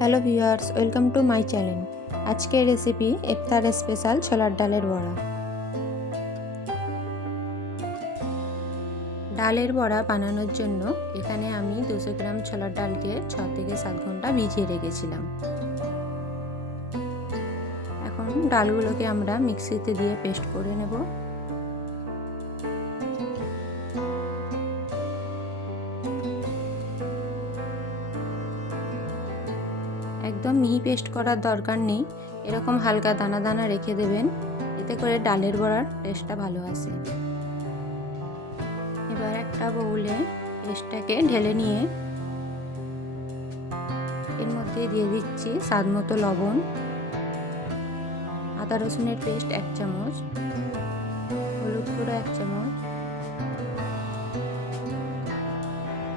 Hello viewers, welcome to my channel. আজকের recipe ইফতার special ছোলার ডালের বড়া। ডালের বড়া বানানোর জন্য এখানে আমি 200 গ্রাম ছোলার ডালকে 6 থেকে 7 ঘন্টা ভিজিয়ে রেখেছিলাম। এখন ডালগুলোকে আমরা মিক্সিতে দিয়ে পেস্ট করে নেব। একদম মিহি পেস্ট করার দরকার নেই, এরকম হালকা দানা দানা রেখে দেবেন, এতে করে ডালের বড়ার টেস্টটা ভালো আসে। এবার একটা বাউলে পেস্টটাকে ঢেলে নিয়ে এর মধ্যে দিয়ে দিচ্ছি স্বাদ মতো লবণ, আদা রসুনের পেস্ট 1 চামচ, হলুদ গুঁড়ো 1 চামচ,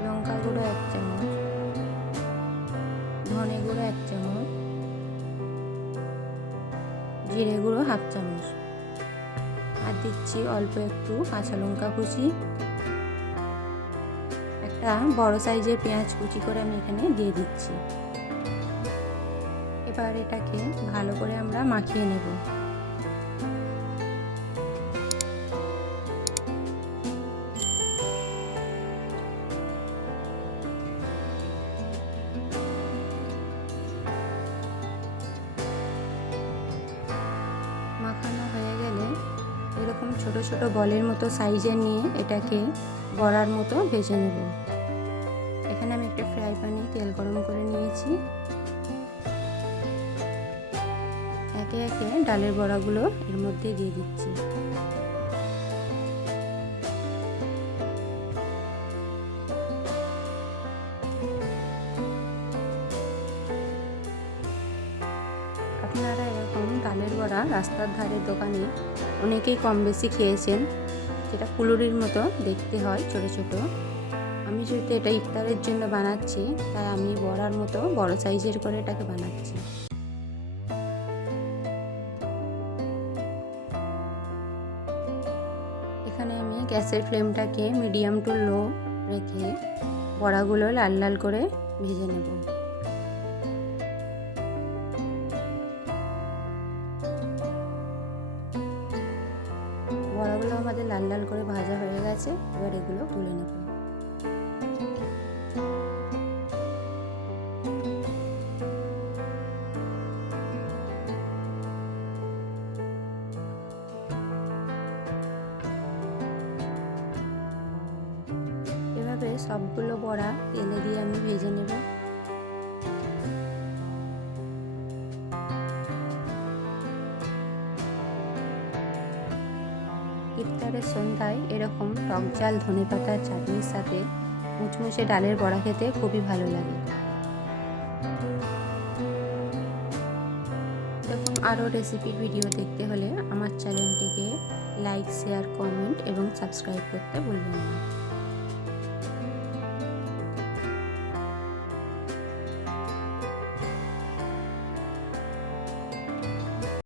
লঙ্কা গুঁড়ো 1 চামচ, ধনে গুঁড়ো 1 চামচ, জিরে গুঁড়ো 1/2 চামচ, আর দিচ্ছি অল্প একটু কাঁচা লঙ্কা কুচি, একটা বড় সাইজের পেঁয়াজ কুচি করে আমি এখানে দিয়ে দিচ্ছি। এবার এটাকে ভালো করে আমরা মাখিয়ে নেব। মাখানো হয়ে গেলে এরকম ছোট ছোট বলের মতো সাইজে নিয়ে এটাকে বড়ার মতো ভেজে নেব। এখানে আমি একটা ফ্রাই প্যানে তেল গরম করে নিয়েছি। একে একে ডালের বড়াগুলো এর মধ্যে দিয়ে দিচ্ছি। আপনারা এরকম ডালের বড়া রাস্তার ধারের দোকানে অনেকেই কম বেশি খেয়েছেন, যেটা ফুলুরির মতো দেখতে হয় ছোট ছোট। আমি যেহেতু এটা ইফতারের জন্য বানাচ্ছি, তাই আমি বড়ার মতো বড় সাইজের করে এটাকে বানাচ্ছি। এখানে আমি গ্যাসের ফ্লেমটাকে মিডিয়াম টু লো রেখে বড়াগুলো লাল লাল করে ভেজে নেব। বড়াগুলো আমাদের লাল লাল করে ভাজা হয়ে গেছে, এবার এগুলো তুলে নেব। এভাবে সবগুলো বড়া তেলে দিয়ে আমি ভেজে নেব। ইফতারের সন্ধ্যায় এরকম টক ঝাল ধনেপাতার চাটনির সাথে মুচমুচে ডালের বড়া খেতে খুবই ভালো লাগে। এরকম আরও রেসিপির ভিডিও দেখতে হলে আমার চ্যানেলটিকে লাইক, শেয়ার, কমেন্ট এবং সাবস্ক্রাইব করতে ভুলবেন না।